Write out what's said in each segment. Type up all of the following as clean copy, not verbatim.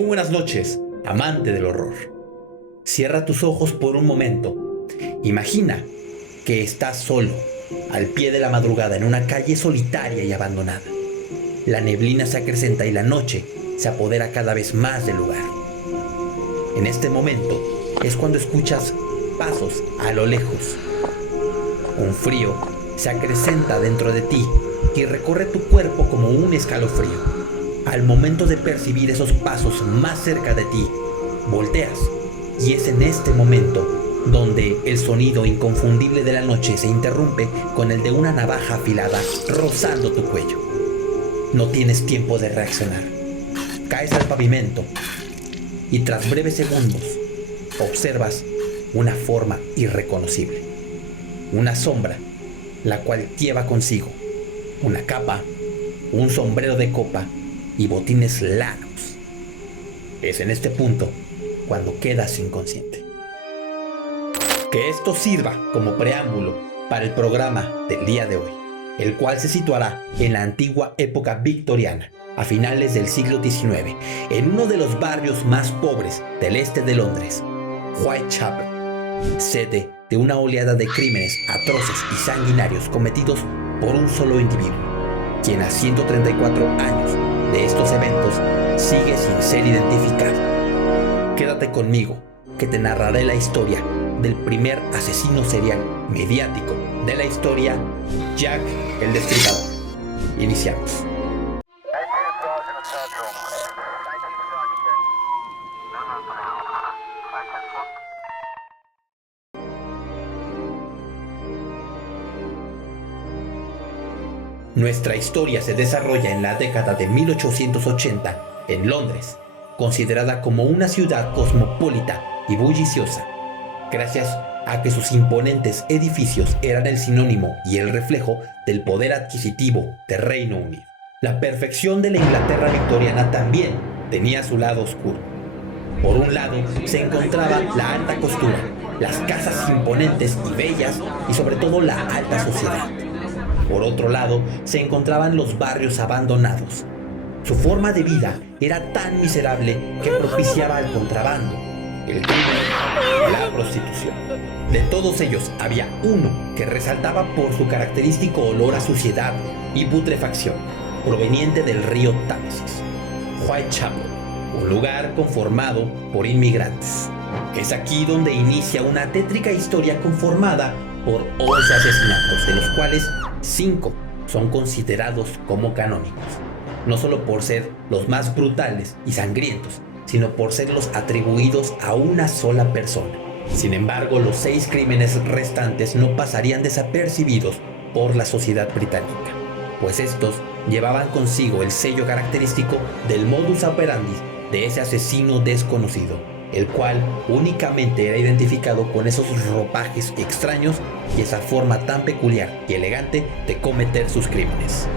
Muy buenas noches, amante del horror. Cierra tus ojos por un momento. Imagina que estás solo, al pie de la madrugada, en una calle solitaria y abandonada. La neblina se acrecenta y la noche se apodera cada vez más del lugar. En este momento es cuando escuchas pasos a lo lejos. Un frío se acrecenta dentro de ti y recorre tu cuerpo como un escalofrío. Al momento de percibir esos pasos más cerca de ti, volteas y es en este momento donde el sonido inconfundible de la noche se interrumpe con el de una navaja afilada rozando tu cuello. No tienes tiempo de reaccionar. Caes al pavimento y tras breves segundos observas una forma irreconocible. Una sombra, la cual lleva consigo una capa, un sombrero de copa y botines largos. Es en este punto cuando quedas inconsciente. Que esto sirva como preámbulo para el programa del día de hoy, el cual se situará en la antigua época victoriana, a finales del siglo XIX, en uno de los barrios más pobres del este de Londres, Whitechapel, sede de una oleada de crímenes atroces y sanguinarios cometidos por un solo individuo, quien a 134 años de estos eventos sigue sin ser identificado. Quédate conmigo, que te narraré la historia del primer asesino serial mediático de la historia, Jack el Destripador. Iniciamos. Nuestra historia se desarrolla en la década de 1880 en Londres, considerada como una ciudad cosmopolita y bulliciosa, gracias a que sus imponentes edificios eran el sinónimo y el reflejo del poder adquisitivo del Reino Unido. La perfección de la Inglaterra victoriana también tenía su lado oscuro. Por un lado se encontraba la alta costura, las casas imponentes y bellas y sobre todo la alta sociedad. Por otro lado, se encontraban los barrios abandonados. Su forma de vida era tan miserable que propiciaba el contrabando, el crimen, la prostitución. De todos ellos había uno que resaltaba por su característico olor a suciedad y putrefacción, proveniente del río Támesis. Whitechapel, un lugar conformado por inmigrantes. Es aquí donde inicia una tétrica historia conformada por 11 asesinatos, de los cuales 5 son considerados como canónicos, no solo por ser los más brutales y sangrientos, sino por ser los atribuidos a una sola persona. Sin embargo, los 6 crímenes restantes no pasarían desapercibidos por la sociedad británica, pues estos llevaban consigo el sello característico del modus operandi de ese asesino desconocido, el cual únicamente era identificado con esos ropajes extraños y esa forma tan peculiar y elegante de cometer sus crímenes.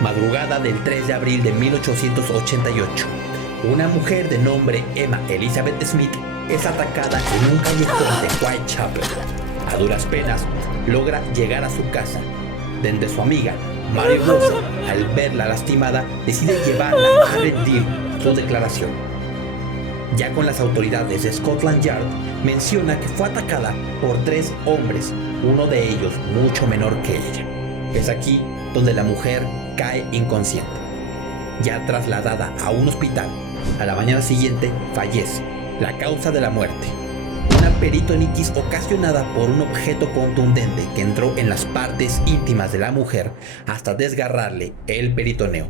Madrugada del 3 de abril de 1888, una mujer de nombre Emma Elizabeth Smith es atacada en un callejón de Whitechapel. A duras penas logra llegar a su casa, donde su amiga Mary Rosa, al verla lastimada, decide llevarla a rendir su declaración. Ya con las autoridades de Scotland Yard, menciona que fue atacada por 3 hombres, uno de ellos mucho menor que ella. Es aquí donde la mujer cae inconsciente. Ya trasladada a un hospital, a la mañana siguiente fallece. La causa de la muerte: una peritonitis ocasionada por un objeto contundente que entró en las partes íntimas de la mujer hasta desgarrarle el peritoneo.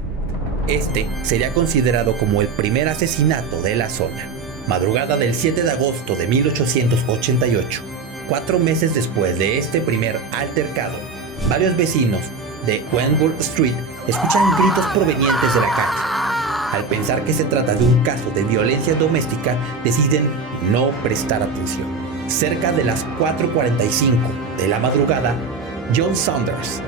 Este sería considerado como el primer asesinato de la zona. Madrugada del 7 de agosto de 1888, 4 meses después de este primer altercado, varios vecinos de Wentworth Street escuchan gritos provenientes de la calle. Al pensar que se trata de un caso de violencia doméstica, deciden no prestar atención. Cerca de las 4:45 de la madrugada, John Saunders,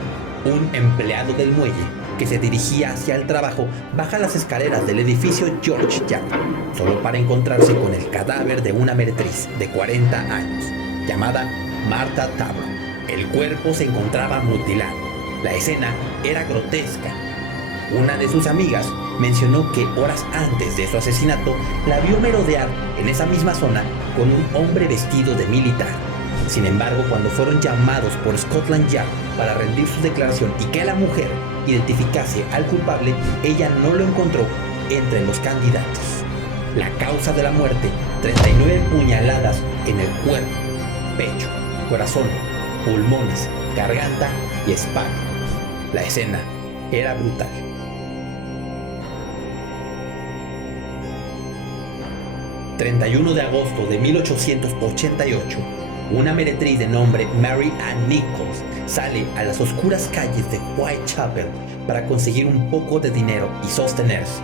un empleado del muelle que se dirigía hacia el trabajo, baja las escaleras del edificio George Yard, solo para encontrarse con el cadáver de una meretriz de 40 años, llamada Martha Tabor. El cuerpo se encontraba mutilado, La escena era grotesca. Una de sus amigas mencionó que horas antes de su asesinato la vio merodear en esa misma zona con un hombre vestido de militar. Sin embargo, cuando fueron llamados por Scotland Yard para rendir su declaración y que la mujer identificase al culpable, ella no lo encontró entre los candidatos. La causa de la muerte: 39 puñaladas en el cuerpo, pecho, corazón, pulmones, garganta y espalda. La escena era brutal. ...31 de agosto de 1888... una meretriz de nombre Mary Ann Nichols sale a las oscuras calles de Whitechapel para conseguir un poco de dinero y sostenerse.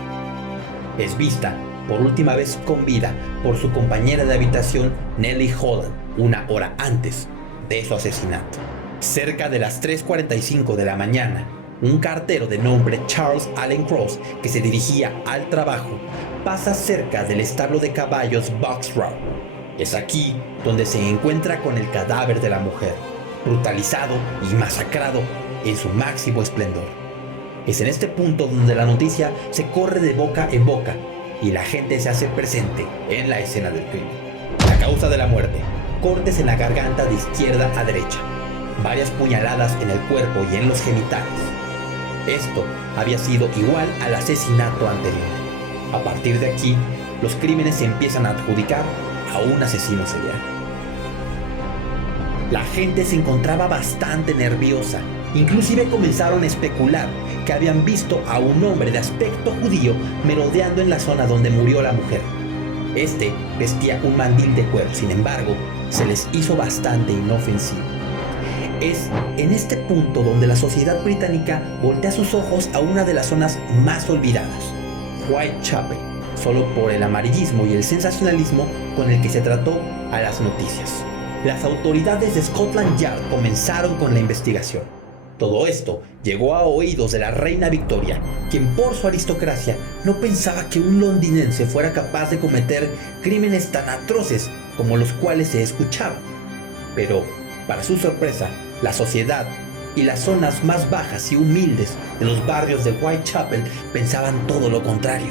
Es vista por última vez con vida por su compañera de habitación Nellie Holland una hora antes de su asesinato. Cerca de las 3:45 de la mañana, un cartero de nombre Charles Allen Cross, que se dirigía al trabajo, pasa cerca del establo de caballos Box Row. Es aquí donde se encuentra con el cadáver de la mujer, brutalizado y masacrado en su máximo esplendor. Es en este punto donde la noticia se corre de boca en boca y la gente se hace presente en la escena del crimen. La causa de la muerte: cortes en la garganta de izquierda a derecha, varias puñaladas en el cuerpo y en los genitales. Esto había sido igual al asesinato anterior. A partir de aquí, los crímenes se empiezan a adjudicar a un asesino serial. La gente se encontraba bastante nerviosa. Inclusive comenzaron a especular que habían visto a un hombre de aspecto judío merodeando en la zona donde murió la mujer. Este vestía un mandil de cuero, sin embargo, se les hizo bastante inofensivo. Es en este punto donde la sociedad británica voltea sus ojos a una de las zonas más olvidadas, Whitechapel, solo por el amarillismo y el sensacionalismo con el que se trató a las noticias. Las autoridades de Scotland Yard comenzaron con la investigación. Todo esto llegó a oídos de la reina Victoria, quien por su aristocracia no pensaba que un londinense fuera capaz de cometer crímenes tan atroces como los cuales se escuchaban. Pero, para su sorpresa, la sociedad y las zonas más bajas y humildes de los barrios de Whitechapel pensaban todo lo contrario.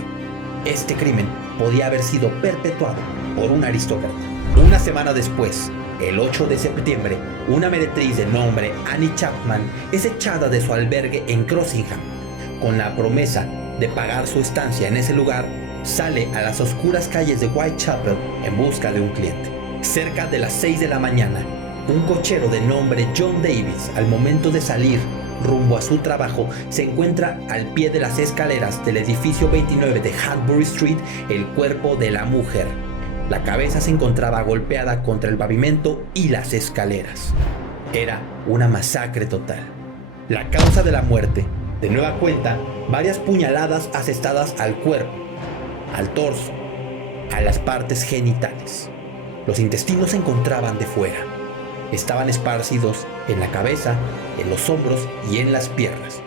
Este crimen podía haber sido perpetuado por un aristócrata. Una semana después, el 8 de septiembre, una meretriz de nombre Annie Chapman es echada de su albergue en Crossingham. Con la promesa de pagar su estancia en ese lugar, sale a las oscuras calles de Whitechapel en busca de un cliente. Cerca de las 6 de la mañana, un cochero de nombre John Davis, al momento de salir rumbo a su trabajo, se encuentra al pie de las escaleras del edificio 29 de Hanbury Street el cuerpo de la mujer. La cabeza se encontraba golpeada contra el pavimento y las escaleras. Era una masacre total. La causa de la muerte: de nueva cuenta, varias puñaladas asestadas al cuerpo, al torso, a las partes genitales. Los intestinos se encontraban de fuera. Estaban esparcidos en la cabeza, en los hombros y en las piernas.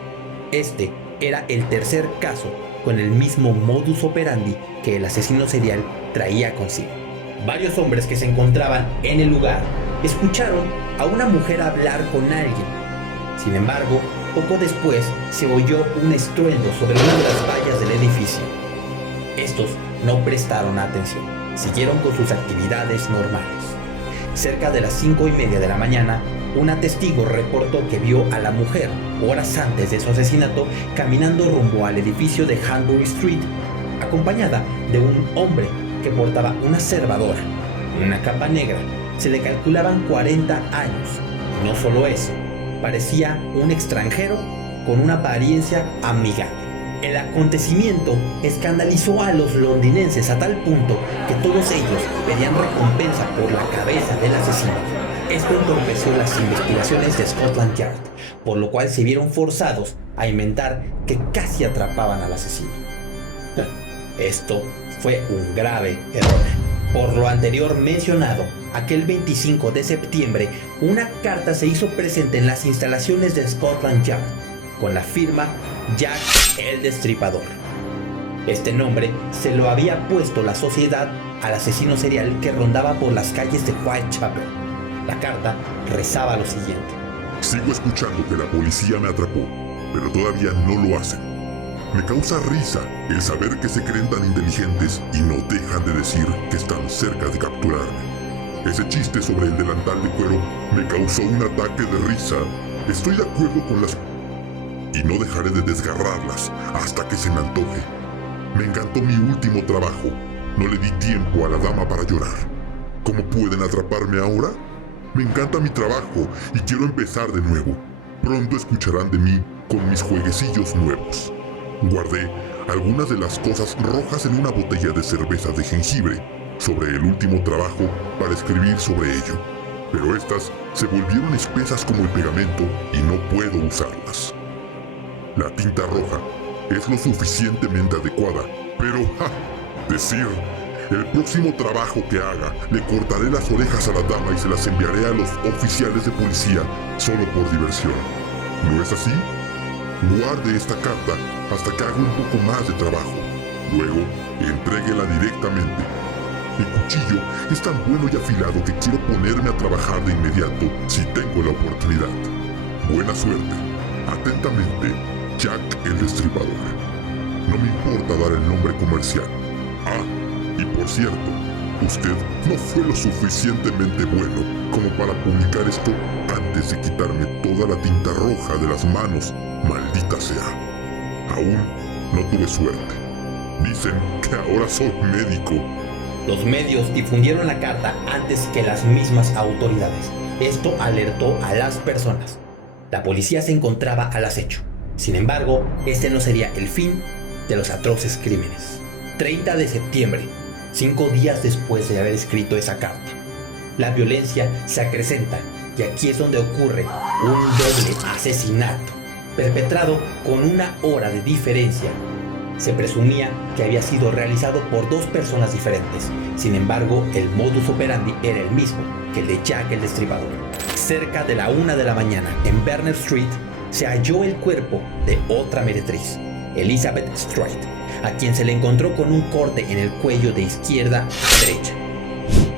Este era el tercer caso con el mismo modus operandi que el asesino serial traía consigo. Varios hombres que se encontraban en el lugar escucharon a una mujer hablar con alguien. Sin embargo, poco después se oyó un estruendo sobre una de las vallas del edificio. Estos no prestaron atención, siguieron con sus actividades normales. Cerca de las 5:30 de la mañana, una testigo reportó que vio a la mujer, horas antes de su asesinato, caminando rumbo al edificio de Hanbury Street, acompañada de un hombre que portaba una cervadora, una capa negra. Se le calculaban 40 años. Y no solo eso, parecía un extranjero con una apariencia amigable. El acontecimiento escandalizó a los londinenses a tal punto que todos ellos pedían recompensa por la cabeza del asesino. Esto entorpeció las investigaciones de Scotland Yard, por lo cual se vieron forzados a inventar que casi atrapaban al asesino. Esto fue un grave error. Por lo anterior mencionado, aquel 25 de septiembre, una carta se hizo presente en las instalaciones de Scotland Yard, con la firma Jack el Destripador. Este nombre se lo había puesto la sociedad al asesino serial que rondaba por las calles de Whitechapel. La carta rezaba lo siguiente: Sigo escuchando que la policía me atrapó, pero todavía no lo hacen. Me causa risa el saber que se creen tan inteligentes y no dejan de decir que están cerca de capturarme. Ese chiste sobre el delantal de cuero me causó un ataque de risa. Estoy de acuerdo con las... y no dejaré de desgarrarlas hasta que se me antoje. Me encantó mi último trabajo. No le di tiempo a la dama para llorar. ¿Cómo pueden atraparme ahora? Me encanta mi trabajo y quiero empezar de nuevo. Pronto escucharán de mí con mis jueguecillos nuevos. Guardé algunas de las cosas rojas en una botella de cerveza de jengibre sobre el último trabajo para escribir sobre ello. Pero estas se volvieron espesas como el pegamento y no puedo usarlas. La tinta roja es lo suficientemente adecuada, pero decir, el próximo trabajo que haga, le cortaré las orejas a la dama y se las enviaré a los oficiales de policía solo por diversión. ¿No es así? Guarde esta carta hasta que haga un poco más de trabajo. Luego, entréguela directamente. Mi cuchillo es tan bueno y afilado que quiero ponerme a trabajar de inmediato si tengo la oportunidad. Buena suerte. Atentamente, Jack el Destripador. No me importa dar el nombre comercial. Y por cierto, usted no fue lo suficientemente bueno como para publicar esto antes de quitarme toda la tinta roja de las manos, maldita sea. Aún no tuve suerte. Dicen que ahora soy médico. Los medios difundieron la carta antes que las mismas autoridades. Esto alertó a las personas. La policía se encontraba al acecho. Sin embargo, este no sería el fin de los atroces crímenes. 30 de septiembre, 5 días después de haber escrito esa carta. La violencia se acrecenta y aquí es donde ocurre un doble asesinato, perpetrado con 1 hora de diferencia. Se presumía que había sido realizado por 2 personas diferentes. Sin embargo, el modus operandi era el mismo que el de Jack el Destripador. Cerca de la 1 de la mañana, en Berners Street, se halló el cuerpo de otra meretriz, Elizabeth Stride, a quien se le encontró con un corte en el cuello de izquierda a derecha.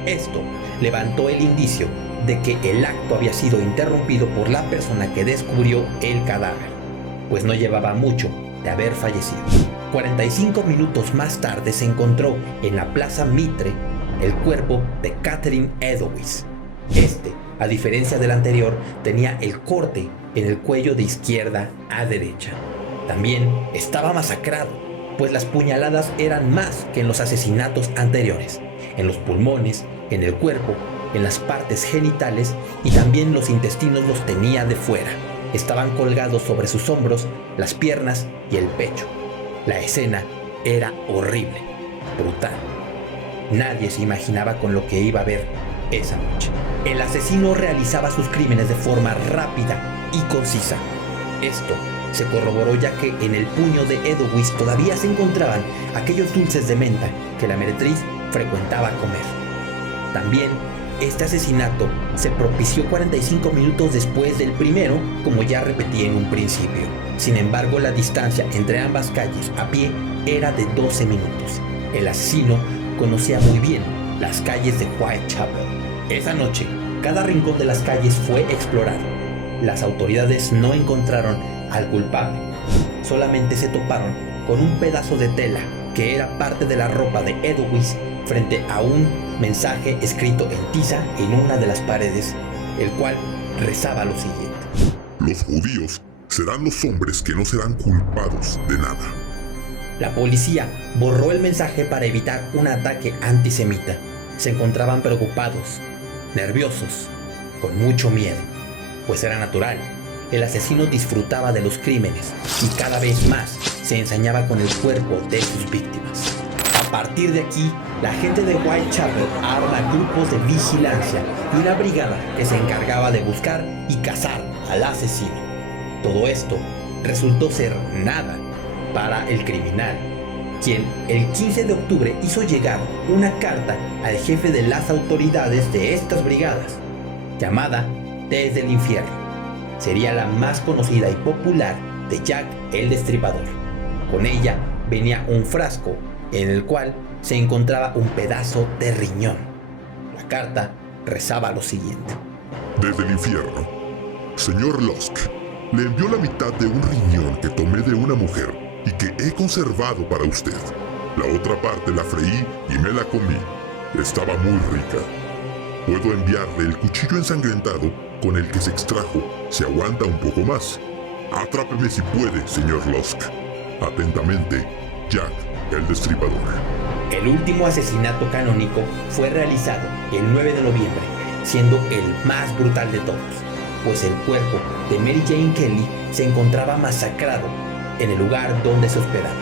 Esto levantó el indicio de que el acto había sido interrumpido por la persona que descubrió el cadáver, pues no llevaba mucho de haber fallecido. 45 minutos más tarde se encontró en la Plaza Mitre el cuerpo de Catherine Edowitz. A diferencia del anterior, tenía el corte en el cuello de izquierda a derecha. También estaba masacrado, pues las puñaladas eran más que en los asesinatos anteriores, en los pulmones, en el cuerpo, en las partes genitales y también los intestinos los tenía de fuera. Estaban colgados sobre sus hombros, las piernas y el pecho. La escena era horrible, brutal. Nadie se imaginaba con lo que iba a ver esa noche. El asesino realizaba sus crímenes de forma rápida y concisa. Esto se corroboró ya que en el puño de Edowitz todavía se encontraban aquellos dulces de menta que la meretriz frecuentaba comer. También este asesinato se propició 45 minutos después del primero, como ya repetí en un principio. Sin embargo, la distancia entre ambas calles a pie era de 12 minutos. El asesino conocía muy bien las calles de Whitechapel. Esa noche, cada rincón de las calles fue explorado. Las autoridades no encontraron al culpable. Solamente se toparon con un pedazo de tela que era parte de la ropa de Edowitz frente a un mensaje escrito en tiza en una de las paredes, el cual rezaba lo siguiente: los judíos serán los hombres que no serán culpados de nada. La policía borró el mensaje para evitar un ataque antisemita. Se encontraban preocupados, nerviosos, con mucho miedo, pues era natural. El asesino disfrutaba de los crímenes y cada vez más se ensañaba con el cuerpo de sus víctimas. A partir de aquí, la gente de Whitechapel arma grupos de vigilancia y una brigada que se encargaba de buscar y cazar al asesino. Todo esto resultó ser nada para el criminal, quien el 15 de octubre hizo llegar una carta al jefe de las autoridades de estas brigadas, llamada Desde el Infierno. Sería la más conocida y popular de Jack el Destripador. Con ella venía un frasco en el cual se encontraba un pedazo de riñón. La carta rezaba lo siguiente: Desde el infierno, Señor Lusk, le envió la mitad de un riñón que tomé de una mujer y que he conservado para usted. La otra parte la freí y me la comí. Estaba muy rica. Puedo enviarle el cuchillo ensangrentado con el que se extrajo, si aguanta un poco más. Atrápeme si puede, señor Lusk. Atentamente, Jack el Destripador. El último asesinato canónico fue realizado el 9 de noviembre, siendo el más brutal de todos, pues el cuerpo de Mary Jane Kelly se encontraba masacrado en el lugar donde se hospedaba.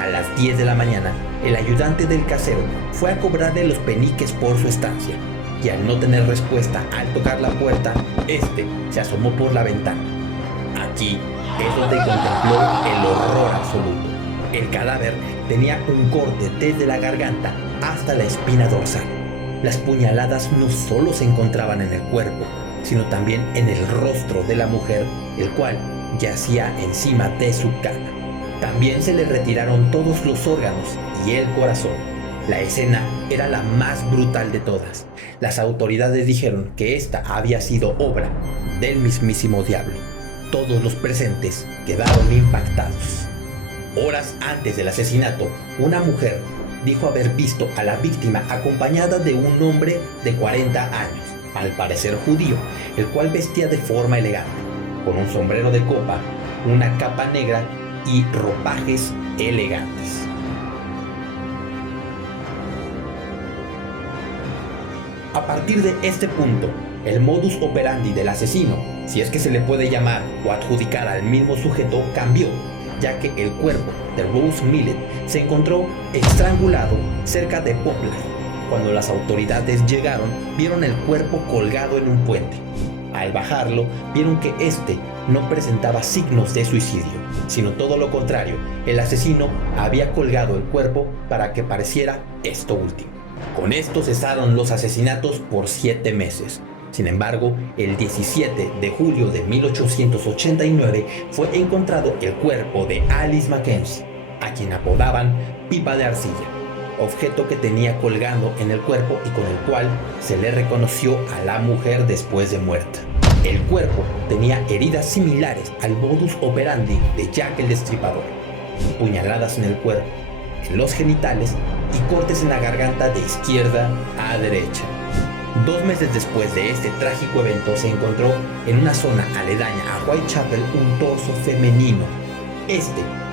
A las 10 de la mañana, el ayudante del casero fue a cobrarle los peniques por su estancia, y al no tener respuesta al tocar la puerta, este se asomó por la ventana. Aquí es donde contempló el horror absoluto. El cadáver tenía un corte desde la garganta hasta la espina dorsal. Las puñaladas no solo se encontraban en el cuerpo, sino también en el rostro de la mujer, el cual yacía encima de su cama. También se le retiraron todos los órganos y el corazón. La escena era la más brutal de todas. Las autoridades dijeron que esta había sido obra del mismísimo diablo. Todos los presentes quedaron impactados. Horas antes del asesinato, una mujer dijo haber visto a la víctima acompañada de un hombre de 40 años, al parecer judío, el cual vestía de forma elegante, con un sombrero de copa, una capa negra y ropajes elegantes. A partir de este punto, el modus operandi del asesino, si es que se le puede llamar o adjudicar al mismo sujeto, cambió, ya que el cuerpo de Rose Millett se encontró estrangulado cerca de Poplar. Cuando las autoridades llegaron, vieron el cuerpo colgado en un puente. Al bajarlo, vieron que este no presentaba signos de suicidio, sino todo lo contrario, el asesino había colgado el cuerpo para que pareciera esto último. Con esto cesaron los asesinatos por 7 meses. Sin embargo, el 17 de julio de 1889 fue encontrado el cuerpo de Alice Mackenzie, a quien apodaban Pipa de Arcilla, objeto que tenía colgando en el cuerpo y con el cual se le reconoció a la mujer después de muerta. El cuerpo tenía heridas similares al modus operandi de Jack el Destripador: puñaladas en el cuerpo, en los genitales y cortes en la garganta de izquierda a derecha. 2 meses después de este trágico evento se encontró en una zona aledaña a Whitechapel un torso femenino.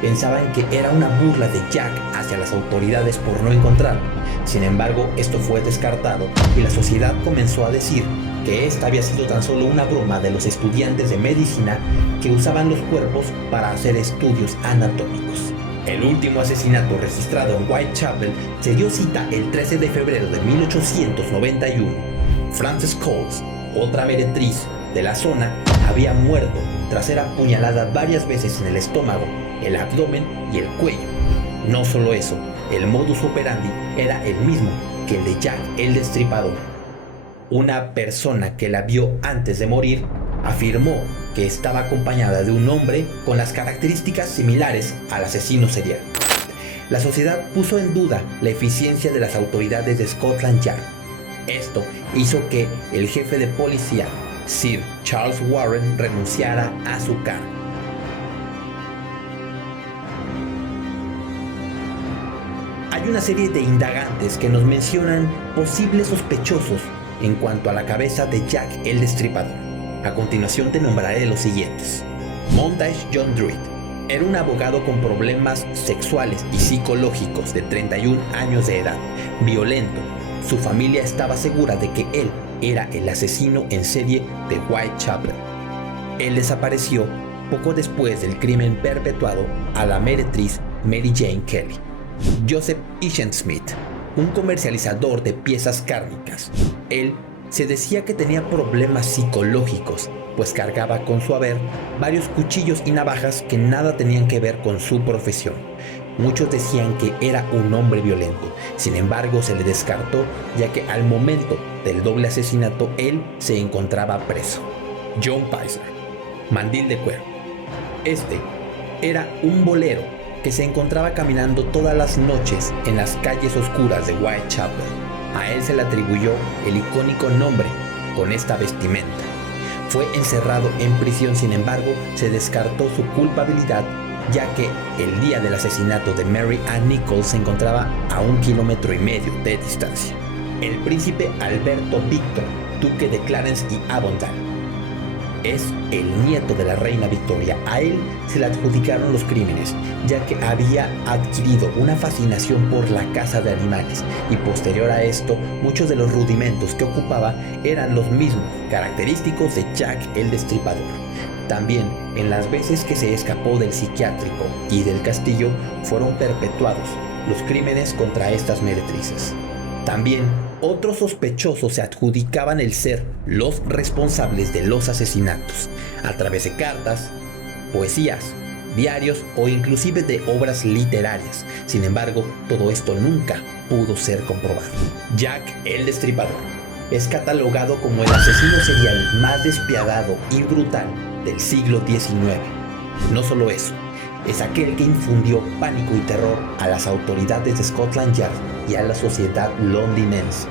Pensaban que era una burla de Jack hacia las autoridades por no encontrarlo. Sin embargo, esto fue descartado y la sociedad comenzó a decir que esta había sido tan solo una broma de los estudiantes de medicina que usaban los cuerpos para hacer estudios anatómicos. El último asesinato registrado en Whitechapel se dio cita el 13 de febrero de 1891. Frances Coles, otra meretriz de la zona, había muerto tras ser apuñalada varias veces en el estómago, el abdomen y el cuello. No solo eso, el modus operandi era el mismo que el de Jack el Destripador. Una persona que la vio antes de morir afirmó que estaba acompañada de un hombre con las características similares al asesino serial. La sociedad puso en duda la eficiencia de las autoridades de Scotland Yard. Esto hizo que el jefe de policía, Sir Charles Warren, renunciara a su cargo. Hay una serie de indagantes que nos mencionan posibles sospechosos en cuanto a la cabeza de Jack el Destripador. A continuación te nombraré los siguientes. Montage John Druid era un abogado con problemas sexuales y psicológicos de 31 años de edad, violento. Su familia estaba segura de que él era el asesino en serie de Whitechapel. Él desapareció poco después del crimen perpetuado a la meretriz Mary Jane Kelly. Joseph Isham-Smith, un comercializador de piezas cárnicas. Él se decía que tenía problemas psicológicos, pues cargaba con su haber varios cuchillos y navajas que nada tenían que ver con su profesión. Muchos decían que era un hombre violento, sin embargo se le descartó, ya que al momento del doble asesinato él se encontraba preso. John Pizer, mandil de cuero. Era un bolero que se encontraba caminando todas las noches en las calles oscuras de Whitechapel. A él se le atribuyó el icónico nombre con esta vestimenta. Fue encerrado en prisión, sin embargo, se descartó su culpabilidad, ya que el día del asesinato de Mary Ann Nichols se encontraba a 1,5 kilómetros de distancia. El príncipe Alberto Víctor, duque de Clarence y Avondale, es el nieto de la reina Victoria. A él se le adjudicaron los crímenes, ya que había adquirido una fascinación por la caza de animales, y posterior a esto, muchos de los rudimentos que ocupaba eran los mismos característicos de Jack el Destripador. También, en las veces que se escapó del psiquiátrico y del castillo, fueron perpetuados los crímenes contra estas meretrices. También, otros sospechosos se adjudicaban el ser los responsables de los asesinatos, a través de cartas, poesías, diarios o inclusive de obras literarias. Sin embargo, todo esto nunca pudo ser comprobado. Jack el Destripador es catalogado como el asesino serial más despiadado y brutal del siglo XIX. No solo eso, es aquel que infundió pánico y terror a las autoridades de Scotland Yard y a la sociedad londinense.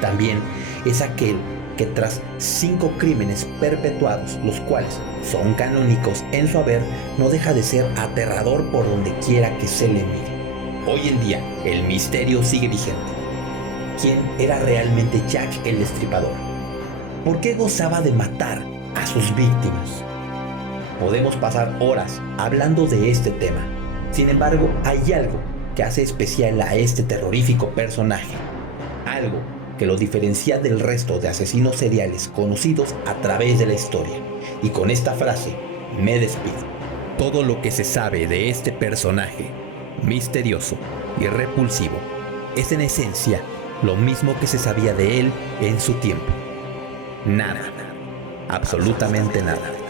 También es aquel que tras 5 crímenes perpetuados, los cuales son canónicos en su haber, no deja de ser aterrador por donde quiera que se le mire. Hoy en día, el misterio sigue vigente. ¿Quién era realmente Jack el Destripador? ¿Por qué gozaba de matar a sus víctimas? Podemos pasar horas hablando de este tema. Sin embargo, hay algo que hace especial a este terrorífico personaje. Algo que lo diferencia del resto de asesinos seriales conocidos a través de la historia. Y con esta frase, me despido. Todo lo que se sabe de este personaje, misterioso y repulsivo, es en esencia lo mismo que se sabía de él en su tiempo. Nada, absolutamente nada.